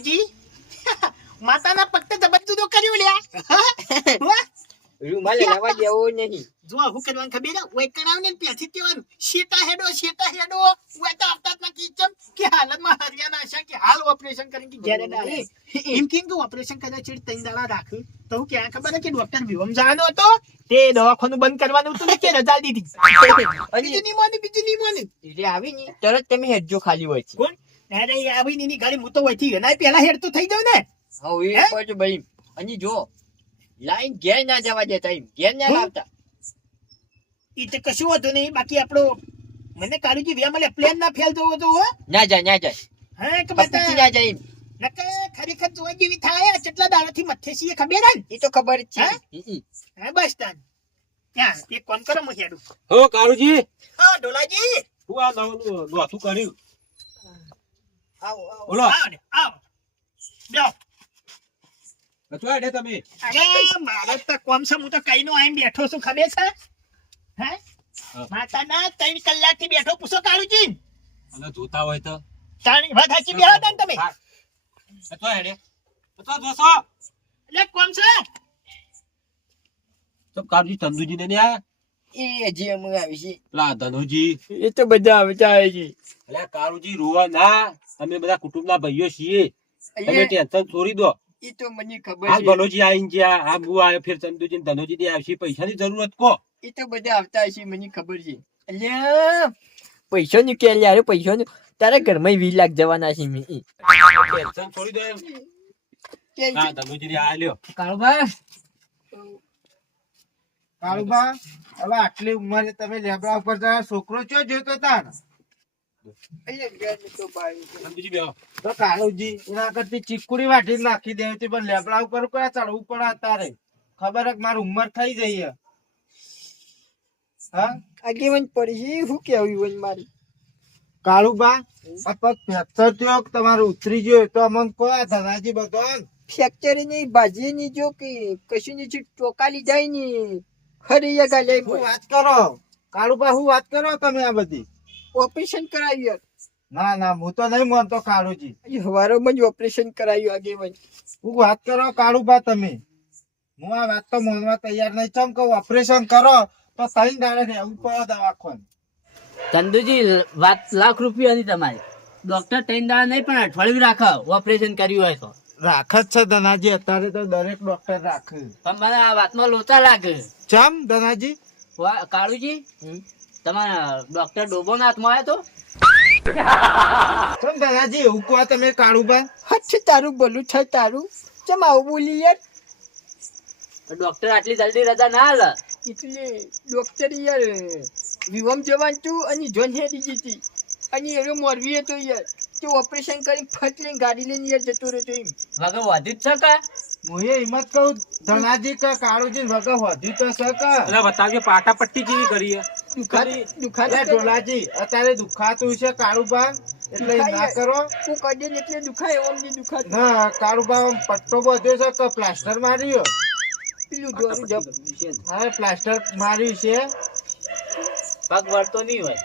કાળુજી માતાના પગતે જબરજસ્ત તો કર્યું લ્યા! રૂમાલ લાવવા દેવો નહીં. જો હું કરવાનું ખબર ઓય કરાવને ત્યાંથી શેતા હેડો શેતા હેડો? ઓય તો આવતા જ કે હાલતમાં હરિયાના આશા કે હાલ ઓપરેશન કરીને ઘેરે ડાલે એમ કેમ કે ઓપરેશન કદાચ ચીડ તૈન દાડા રાખ્યું તો હું ક્યાં ખબર કે ડોક્ટર વિવમ જવાનો હતો? તે દવાખાનું બંધ કરવાનું હતું ને કે રજા દીધી બીજું નહીં માને બીજું નહીં માને એટલે આવી ને તરત તમે હેડજો ખાલી હોય છે. કોણ? અરે આવી ની ગાડી હું તો વહીથી એના પહેલા હેડ તો થઈ જાવ ને. હવે એ પાછું ભાઈ અને જો લાઈન ઘેર ના જવા દેતા એમ ઘેર ના લાવતા. ઈ તો કશું હતું નહીં બાકી આપણો મને કાળુજી વ્યા મળે પ્લેન ના ફેલ જવો તો હો. ના જાય ના જાય. હા કે બતા ના જાય નકે ખરેખર જોવા જેવી થાય આ કેટલા દાડાથી મથે છીએ ખબર હે? એ તો ખબર જ છે. હે? બસ તાન. ત્યાં એક કોમ કરો હું હેડું. હો કાળુજી. હા ડોલાજી. હું આ નવું નોતું કર્યું. બોલો. આવો ને આવો. બેહો. અથવા હેડે તમે? અરે મારે તો કોમ છે હું તો કઈ નો આઈને બેઠો છું ખબર છે? હે. માતાના ત્રણ કલાકથી બેઠો પૂછો કાળુજી. અને જોતા હોય તો? તાણી વાત સાચી બેહો તાન તમે. હા. અથવા હેડે અથવા જોશો? એટલે કોમ છે? તો કાળુજી ચંદુજી ને નહીં આયા? એ હજી અમે આવી છે. પેલા ધનુજી. એ તો બધા આવે છે. એટલે કાળુજી રોવા ના. અમે બધા કુટુંબના ભાઈઓ છીએ. તમે ટેન્શન છોડી દો. એ તો મને ખબર છે. આ ભલોજી આવીને ગયા આ બુ આવ્યો ફેર ચંદુજી ને ધનુજી ની આવશે. પૈસાની જરૂરત કો. એ તો બધા આવતા હશે મને ખબર છે. અલ્યા પૈસાનું કે યાર પૈસાનું. તારા ઘરમાં વીસ લાખ જવાના છે મેં. ટેન્શન છોડી દો એમ. હા ધનુજી ને આ લ્યો. કાળુબા કાળુબા હવે આટલી ઉંમરે તમે લેબડા ઉપર છોકરો ચો જોતો તાર તો કયા કાળુબા આ પગ ઉતરી ગયો તો અમને કહો ધનાજી બધો ફ્રેક્ચરની બાજી ની જો કે કશું ની ટોકાલી જાય ને ખરી હું વાત કરો? કાળુબા હું વાત કરો તમે આ બધી? ઓપરેશન કરાવ્યું ના ના હું તો નહીં માનતો કાળુજી. હવારોમાં જ ઓપરેશન કરાવ્યું ભાઈ હું વાત કરો કાળુબા તમે. હું આ વાત તો માનવા તૈયાર નહીં. ચમ કહું ઓપરેશન કરો તો ત્રણ દાડે રહેવું પડે દવાખાને. ચંદુજી વાત લાખ રૂપિયાની તમારી. ડોક્ટર ત્રણ દાડા નહીં પણ અઠવાડિયું રાખો. ઓપરેશન કર્યું હોય તો. રાખ જ છે ધનાજી અત્યારે તો દરેક ડોક્ટર રાખે. પણ મને આ વાતમાં લોચા લાગે. ચમ ધનાજી? કાળુજી? તમારા ડોક્ટર ડોબોના હાથમાં આવ્યો તો? દાદાજી એવું કહો તમે કાળુબા હચ્છ તારું ભલું છે તારું. ચમ આવું બોલી યાર? ડોક્ટર આટલી જલ્દી રજા ના હાલે એટલે ડોક્ટર યાર વિવમ જવાન તું અને જોન હેરી જીતી અને એનો મોરવી હતો યાર. તો ઓપરેશન કરી ફટ લઈને ગાડી લઈને યાર જતો રહ્યો એમ. વગર વધી જ શકે હું એ હિંમત કહું ધનાજી કે કાળુજી વગર વધી તો શકે એટલે બતાવજો પાટા પટ્ટી કેવી કરી હે? દુખાત અરે દુખાત ઢોલાજી અત્યારે દુખાતું છે કાળુબા એટલે ના કરો. હું કદે એટલે દુખાય એમ નહીં દુખાત. ના કાળુબા આમ પટ્ટો બધો છે કે પ્લાસ્ટર માર્યો. પેલું દોરું જપ હા પ્લાસ્ટર માર્યું છે. પગ વળતો નહીં હોય.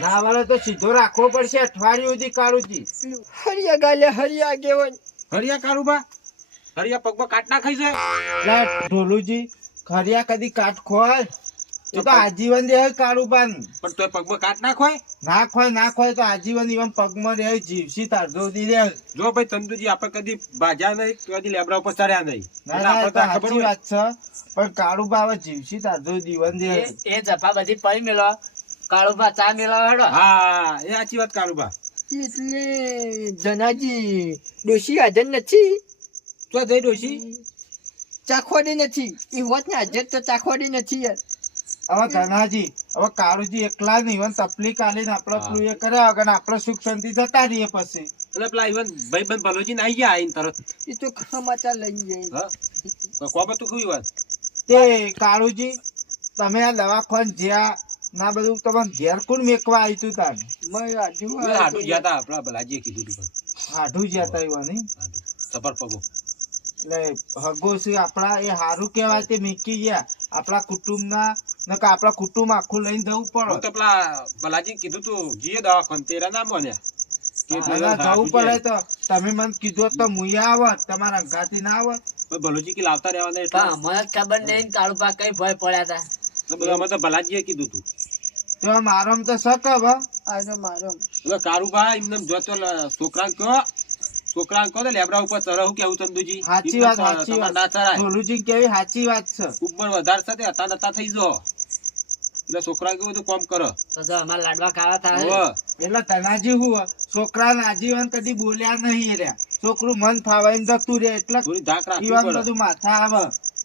ના વાળો તો સીધો રાખવો પડશે અઠવાડિયું સુધી કાળુજી. હરિયા ગાલે હરિયા આગેવાન હરિયા કાળુબા? હરિયા પગમાં કાટ ના ખાઈ જાય ઢોલુજી ખરિયા કદી કાટ ખોય એ તો આજીવન રહે કાળુબાન પણ પગ પગમાં કાટ ના ખોય ના ખોય ના તો આજીવન ઈવન પગમાં રહે જીવસી તારજો દી રહે. જો ભાઈ તંદુજી આપણે કદી ભાજ્યા નહીં કદી લેબડા ઉપર ચડ્યા નહીં. તો તો ખબર વાત છે. પણ કાળુબા હવે જીવસી તારજો દીવન રહે એ જફા બધી પડી મેલો. કાળુભા ચા મેલો હેડો. હા એ સાચી વાત કાળુબા એટલે જનાજી ડોશી હાજર નથી? તો જઈ ડોશી? ચાખોડી નથી. એ હોત ને હાજર તો ચાખોડી નથી યાર. હવે ધનાજી હવે કાળુજી એકલા નહીં ઈવન તકલીફ આલીને આપણે પેલું એ કર્યા વગર આપણે સુખ શાંતિ જતા રહીએ પછી. એટલે પેલા ઇવન ભાઈ બંધ ભલોજી આવી ગયા આઈને તરત. એ તો સમાચાર લઈ જાય. કો તો કોબા કેવી વાત તે કાળુજી તમે આ દવાખાન જ્યાં ના બધું તમને ઘેર કોણ મેકવા આવ્યું તું તાર? મેં રાજુ હાડું જ્યાં તા આપણા ભલાજીએ કીધું તું હાડું જ્યાં તા ઈવન નહીં સફર પગો. એટલે હગો છે આપણા એ હારું કહેવાય તે મીકી ગયા. આપણા કુટુંબના નકર આપણા કુટુંબ આખું લઈને જવું પડે. તો પેલા ભલાજી કીધું તું જીએ દવાખાન તેરા ના માન્યા કે જવું પડે તો તમે મને કીધું તો મુએ આવત તમારા અંગાથી ના આવત. પણ ભલુજી લાવતા રહેવાના એટલે? મને ખબર નહીં કાળુભા કઈ ભય પડ્યા હતા તો બધા અમે તો ભલાજીએ કીધું તું. તો મારો તો મારો એમને જોતો છોકરા કયો છોકરાને કહો તો લેબડા ઉપર ચડાવું કેવું ચંદુજી? સાચી વાત સાચી વાત. ના કેવી સાચી વાત છે. ઉપર વધારે છે તે હતા નતા થઈ જો. એટલે છોકરા કેવું બધું કામ કરો. અમારા લાડવા ખાવા થાય. એટલે તનાજી હું છોકરાને આજીવન કદી બોલ્યા નહીં રે. છોકરું મન ફાવાઈ જતું રે એટલે બધું માથા આવે.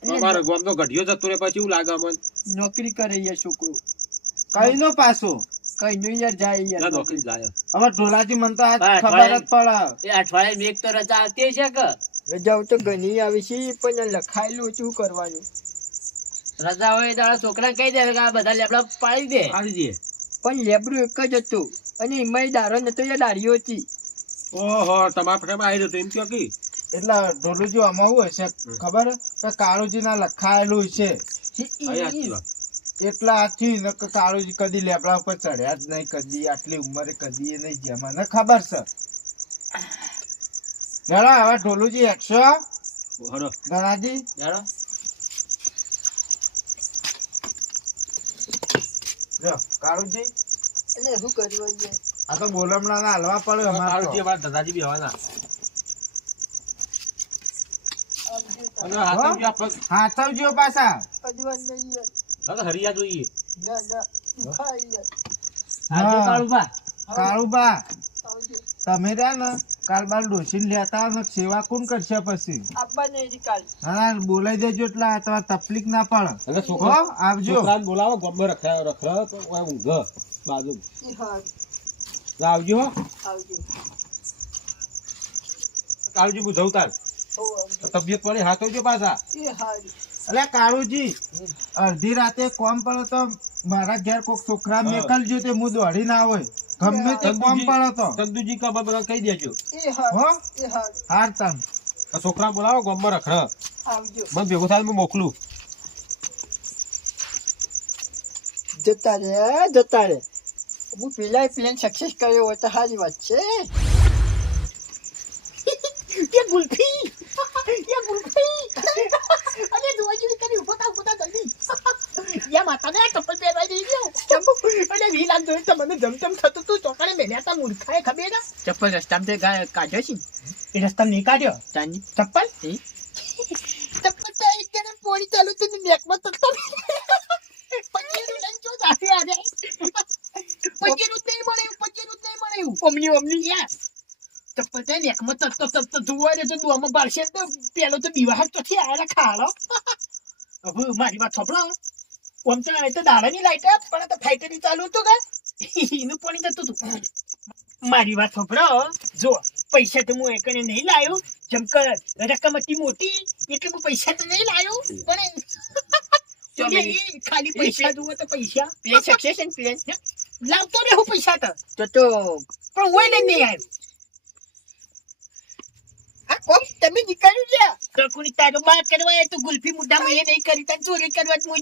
તમારે ગોમ તો ગઢિયો જતું રે પછી એવું લાગે મન નોકરી કરે યાર છોકરું. કઈ નો પાછો? કઈ નું યાર જાય યાર નોકરી. જાય. હવે ઢોલાજી મન તો ખબર જ પડે. એ અઠવાડિયે એક તો રજા આવતી છે કે? રજાઓ તો ઘણી આવી છે પણ લખાયેલું શું કરવાનું? રજા હોય તારા છોકરા કહી દે કે આ બધા લેબડા પાડી દે. પાડી દે. પણ લેબરું એક જ હતું અને એમાં દારો નતો એ દાડીઓ હતી. ઓહો તમારા પેટામાં આવી રહ્યો એમ કયો કે? એટલે ઢોલુજી આમાં શું હશે? ખબર? કે કાળુજી ના લખાયેલું છે. એટલા આથી ન કાળુજી કદી લેબડા ઉપર ચડ્યા જ નહીં કદી આટલી ઉંમરે કદી એ નહીં ગયા મને ખબર છે. ગણા હવે ઢોલુજી એકસો હરો ગણાજી જો કાળુજી. એટલે શું કરવું યાર આ તો બોલમણા ના હલવા પડે કાળુજી તો. દાદાજી બી હવાના અને આવજો હાથમાં બી આ પગ હાથવજો પાછા. અજવાન નહીં યાર. ના તો હરિયા જોઈએ. કાળુબા તમે રહ્યા ને? કાલ બાલ ડોસીને લેતા આવો સેવા કોણ કરશે પછી? કાલ. હા બોલાઈ દેજો એટલે આ તમારે તકલીફ ના પડે. એટલે છોકરો આવજો. બોલાવો ગમે રખડા રખડા તો ઓય ઊંઘ બાજુ આવજો આવજો. કાળજી હું જઉં તાર તબિયત પડી હાથવજો પાછા. એટલે કાળુજી અડધી રાતે કોમ પડે તો મારા ઘેર કોઈક છોકરા. મેકલજો તે હું દોડી ના હોય. ગમે તે ફોર્મ પડો તો. કંદુજી કા બધા કહી દેજો. એ હા એ હા. હાર તમ છોકરા બોલાવો ગોમમાં રખડ. આવજો. મને ભેગો થાય હું મોકલું. જતા રે જતા રે. હું પેલા પ્લેન સક્સેસ કર્યો હોય તો સારી વાત છે. એ ગુલફી એ ગુલફી યા માતાને કપલ પહેરવા જઈ ગયો અને વી લાગ તો મને જમજમ થતું તું ચોકાને મેલ્યા તા મૂર્ખાએ ખબર ચપ્પલ રસ્તામાં તે કાઢ્યો છે એ રસ્તામાં નહીં કાઢ્યો ચાંદી ચપ્પલ ચપ્પલ તો એક જણા પોણી ચાલુ છે નેકમાં તો પચીસ લઈને જો જાતે આજે પચીસ રૂપ નહીં મળે પચીસ રૂપ નહીં મળે ઓમની ઓમની યસ ચપ્પલ છે નેકમાં તો તો તો ધુવા રે તો દુવામાં તો પેલો તો દિવાહ ખાડો મારી વાત સાંભળો ઓમ તો આ તો દાડાની લાઈટ પણ તો ફાઈટરી ચાલુ હતું કે? એનું પાણી જતું હતું. મારી વાત સાંભળો. જો પૈસા તો હું એકને નહીં લાયો. જેમ કે રકમ હતી મોટી એટલે હું પૈસા તો નહીં લાયો. પણ. એ ખાલી પૈસા જુઓ તો પૈસા. પ્લેન સક્સેસ ને પ્લેન લાવતો રહેવું પૈસા તો. તો તો પણ હોય લઈને નહીં આવ્યો આ કોમ તમે નીકળ્યું છે તો કોની તારો બાત કરવા તો? ગુલ્ફી મુઠ્ઠામાં એ નહીં કરી તને ચોરી કરવા જ મું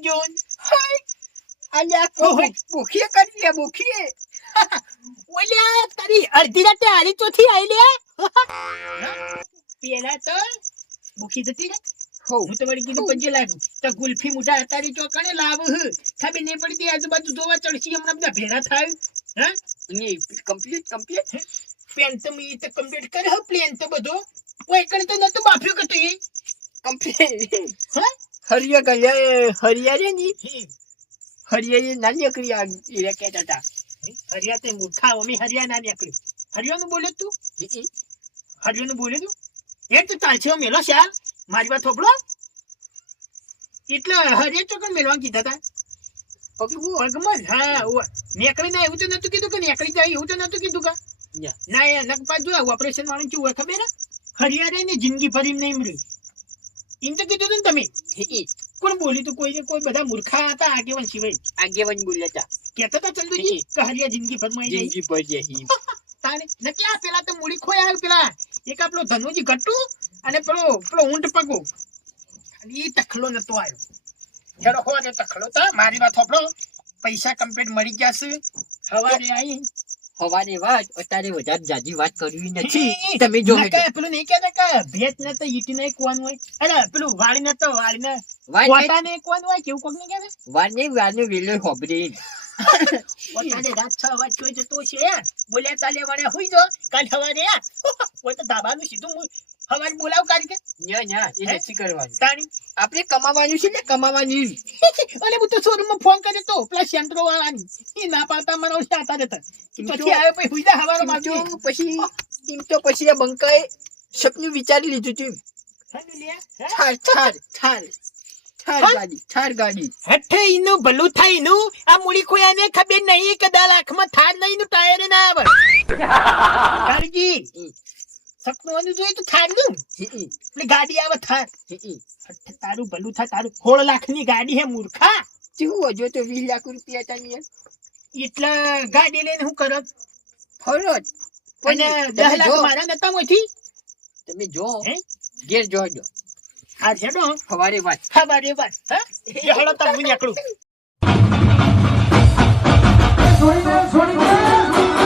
કરી અડધી રાતે હારી ચોથી આવી લે. પેલા તો ભૂખી જતી ને હો. હું તો વળી કીધું પંજે લાગુ તો ગુલ્ફી મુઠા અતારી ચોકણે લાવ. હ. ખબર નહીં પડતી આજુબાજુ જોવા ચડશી હમણાં બધા ભેડા થાય. હા? કમ્પ્લીટ કમ્પ્લીટ પેન તો મેં તો કમ્પ્લીટ કર્યો પ્લેન તો બધો. કોઈ કણે તો નતો બાફ્યો કે તું કમ્પ્લીટ હા? હરિયા ગયા હરિયા રે ની. હરિયા ના નીકળી આ એ કહેતા હતા હરિયા તે મૂર્ખા અમે હરિયા ના નીકળ્યું હરિયાનું બોલ્યો તું હરિયાનું બોલ્યો તું એ તો ચાલશે મેલો શાલ મારી વાત થોપડો એટલે હરિયા ચોકન મેળવા કીધા તા પગલું પગમન હા. નેકળી ના એવું તો નતું કીધું કે નેકળી જાય એવું તો નતું કીધું કે. ના એ નક પાછું ઓપરેશન વાળું કેવું હોય ખબર હે? હરિયા ને જિંદગી ભરી નહીં મળ્યું એમ તો કીધું તું તમે કોણ બોલ્યું તું? કોઈ કોઈ બધા મૂર્ખા હતા આગેવાન સિવાય? આગેવાન બોલ્યા હતા કેતા હતા ચંદુજી કે હરિયા જિંદગી આવી જિંદગી પર જહી તાને નકલા પેલા તો મૂડી ખોય પેલા. એક આપણો ધનુજી ગટ્ટુ અને પેલો પેલો ઊંટ પગો. ખાલી એ તખલો નતો આવ્યો હો ને તખલો તો. મારી વાત હોપડો પૈસા કમ્પ્લીટ મળી ગયા છે. સવારે આવી હવાની વાત અત્યારે વધારે જાજી વાત કરવી નથી. તમે જો પેલું નહીં કહેતા કે ભેત ને તો ઈટી ને કુવાનું હોય. અરે પેલું વાળી ને તો વાળી ને વાટા ને કુવાનું હોય કેવું કોક નહીં કહેતા વારને વારને વેલો હોબરી પોતાને રાત છ વાગે જોઈ જતો છે. બોલ્યા ચાલે વળે હુઈ જો કાલ સવારે તો ધાબાનું સીધું હું બોલાવ કાઢી કે? ન્યા ન્યા એ નથી કરવાનું. તાણી આપણે કમાવાનું છે ને કમાવાની. અલે હું તો શોરૂમ ફોન કર્યો તો પેલા સેન્ટ્રો વાળાની. એ ના પાડતા મને ઓછા હતા જતા. પછી આવે પછી હુઈદા હવારે મારજો પછી એમ તો પછી આ બંકાએ સપનું વિચારી લીધું થાર ગાડી હઠે ઈનું ભલું થાય ઈનું આ મૂડી ખોયાને ખબર નહીં કે દાલ આંખમાં થાર નહીં નું ટાયર ના આવે. સપનું જોયું તો થારનું એટલે ગાડી આવે થાર તારું ભલું થાય તારું સોળ લાખની ગાડી હે મૂર્ખા. કેવું હજો તો વીસ લાખ રૂપિયા તમે એટલે ગાડી લઈને હું કરો? ફરો પણ દસ લાખ મારા નતા મોથી તમે જો. ઘેર જોજો હા છે નો સવારે વાત. સવારે વાત હા? હળો તો નીકળું. છોડી દે છોડી દે